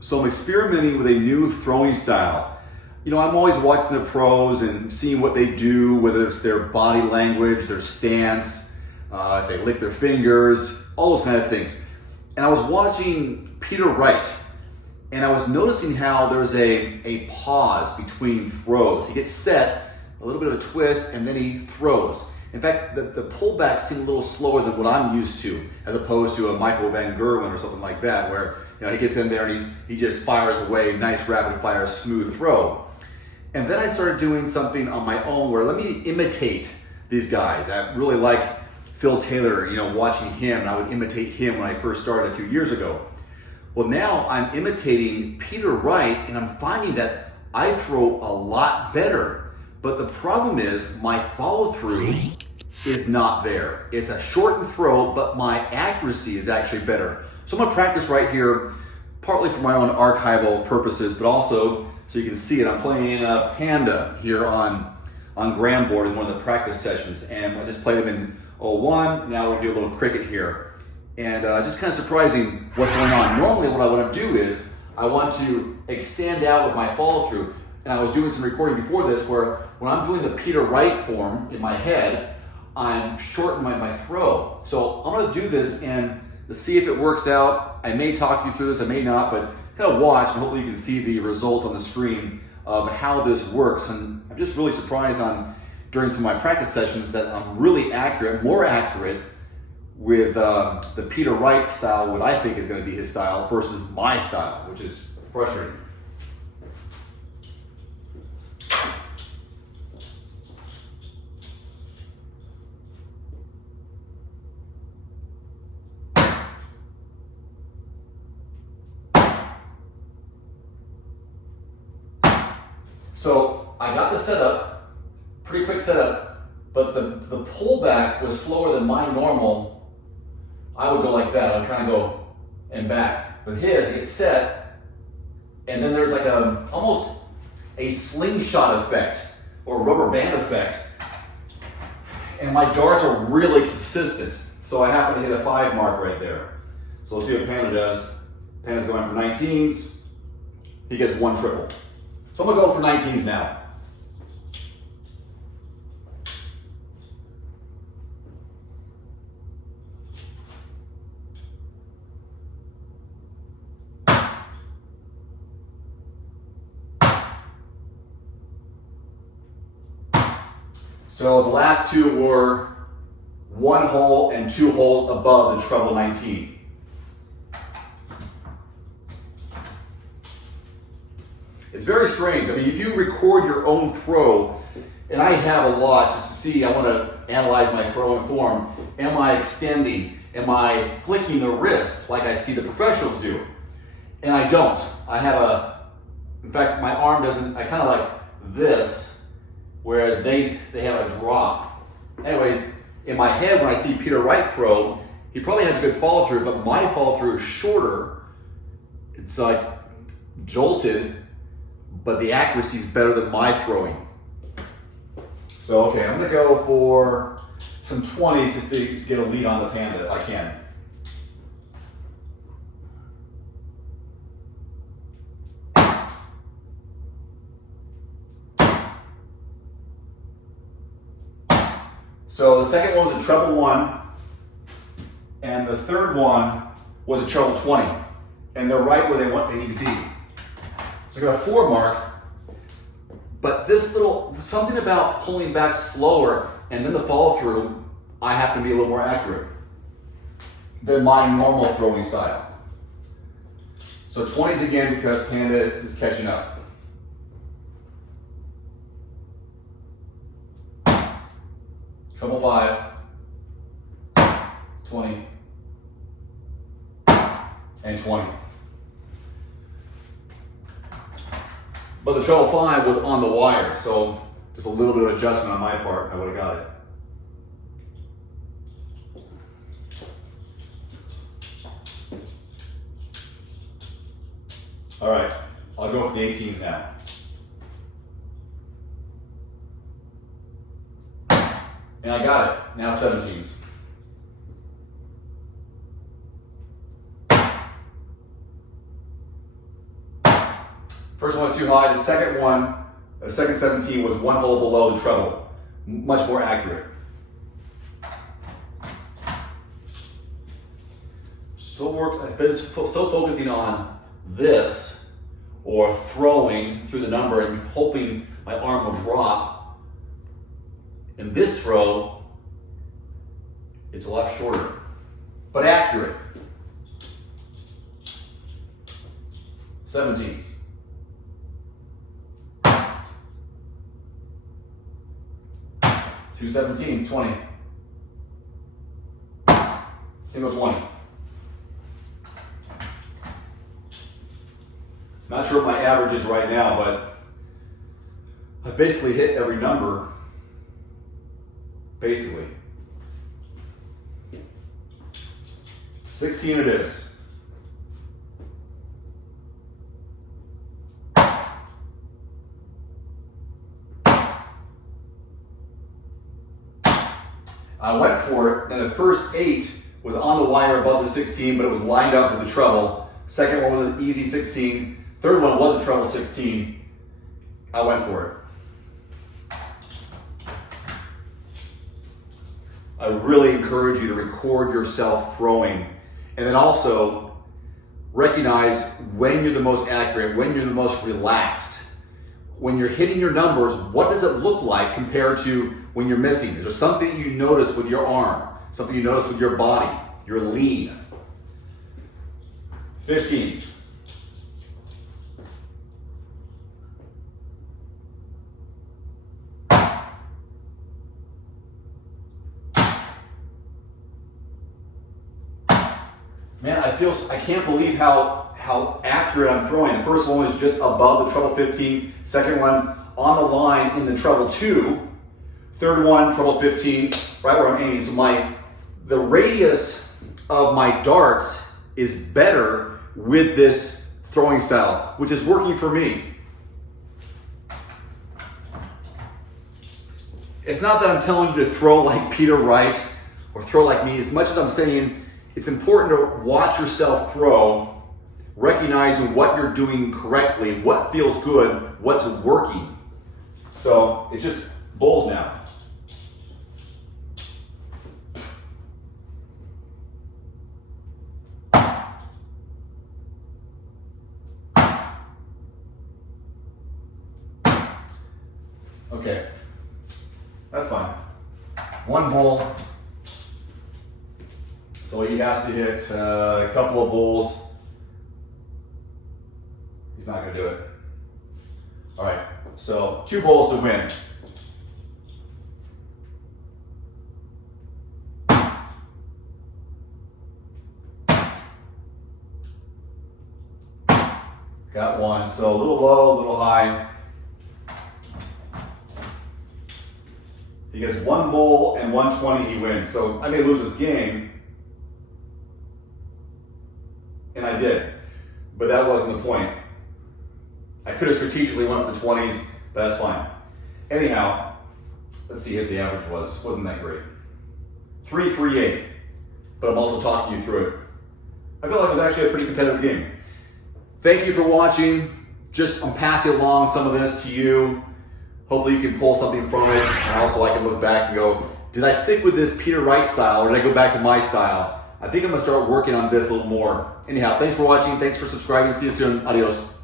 So I'm experimenting with a new throwing style. You know, I'm always watching the pros and seeing what they do, whether it's their body language, their stance, if they lick their fingers, all those kind of things. And I was watching Peter Wright, and I was noticing how there's a pause between throws. He gets set, a little bit of a twist, and then he throws. In fact, the pullbacks seem a little slower than what I'm used to, as opposed to a Michael Van Gerwen or something like that, where he gets in there and he just fires away, nice rapid fire, smooth throw. And then I started doing something on my own where let me imitate these guys. I really like Phil Taylor, watching him, and I would imitate him when I first started a few years ago. Well, now I'm imitating Peter Wright, and I'm finding that I throw a lot better. But the problem is my follow through is not there. It's a shortened throw, but my accuracy is actually better. So I'm gonna practice right here, partly for my own archival purposes, but also so you can see it. I'm playing Panda here on GRAN board in one of the practice sessions, and I just played him in 01. Now we're gonna do a little cricket here. And just kind of surprising what's going on. Normally what I want to do is I want to extend out with my follow through. And I was doing some recording before this where when I'm doing the Peter Wright form in my head, I'm shortening my throw. So I'm gonna do this and to see if it works out. I may talk you through this, I may not, but kind of watch and hopefully you can see the results on the screen of how this works. And I'm just really surprised during some of my practice sessions that I'm really accurate, more accurate with the Peter Wright style, what I think is gonna be his style versus my style, which is frustrating. So I got the setup, pretty quick setup, but the pullback was slower than my normal. I would go like that, I'd kind of go and back. With his, it gets set, and then there's like almost a slingshot effect or rubber band effect. And my darts are really consistent. So I happen to hit a 5 mark right there. So let's see what Panda does. Panda's going for 19s. He gets 1 triple. So I'm gonna go for 19s now. So the last 2 were 1 hole and 2 holes above the treble 19. It's very strange. I mean, if you record your own throw, and I have a lot just to see, I want to analyze my throw and form. Am I extending? Am I flicking the wrist like I see the professionals do? And I don't. I have in fact, my arm doesn't, I kind of like this, whereas they have a drop. Anyways, in my head, when I see Peter Wright throw, he probably has a good follow through, but my follow through is shorter. It's like jolted, but the accuracy is better than my throwing. So, okay, I'm gonna go for some 20s just to get a lead on the Panda if I can. So the second one was a treble 1, and the third one was a treble 20, and they're right where they need to be. So I got a 4 mark, but this something about pulling back slower and then the follow through, I happen to be a little more accurate than my normal throwing style. So 20s again because Panda is catching up. Treble 5, 20, and 20. But the treble 5 was on the wire, so just a little bit of adjustment on my part, I would have got it. All right, I'll go for the 18s now. And I got it, now 17s. First one was too high. The second one, the second 17 was one hole below the treble. Much more accurate. I've been so focusing on this, or throwing through the number and hoping my arm will drop. In this throw, it's a lot shorter, but accurate. 17s. Two 17s, 20. Single 20. Not sure what my average is right now, but I've basically hit every number. Basically. 16 it is. I went for it, and the first 8 was on the wire above the 16, but it was lined up with the treble. Second one was an easy 16. Third one was a treble 16. I went for it. I really encourage you to record yourself throwing, and then also recognize when you're the most accurate, when you're the most relaxed. When you're hitting your numbers, what does it look like compared to when you're missing? Is there something you notice with your arm? Something you notice with your body? You're lean. 15s. Man, I can't believe how accurate I'm throwing. The first one was just above the treble 15. Second one on the line in the treble 2. Third one, treble 15, right where I'm aiming. So the radius of my darts is better with this throwing style, which is working for me. It's not that I'm telling you to throw like Peter Wright or throw like me, as much as I'm saying it's important to watch yourself throw, recognizing what you're doing correctly, what feels good, what's working. So it's just bowls now. Okay, that's fine. One bowl. So he has to hit a couple of bowls. He's not gonna do it. All right, so 2 bowls to win. Got one, so a little low, a little high. He gets 1 bowl and 120, he wins. So I may lose this game, and I did, but that wasn't the point. I could have strategically went for the 20s, but that's fine. Anyhow, let's see what the average was. Wasn't that great. 338, but I'm also talking you through it. I felt like it was actually a pretty competitive game. Thank you for watching. I'm passing along some of this to you. Hopefully you can pull something from it, and also I can look back and go, did I stick with this Peter Wright style, or did I go back to my style? I think I'm gonna start working on this a little more. Anyhow, thanks for watching, thanks for subscribing, see you soon, adios.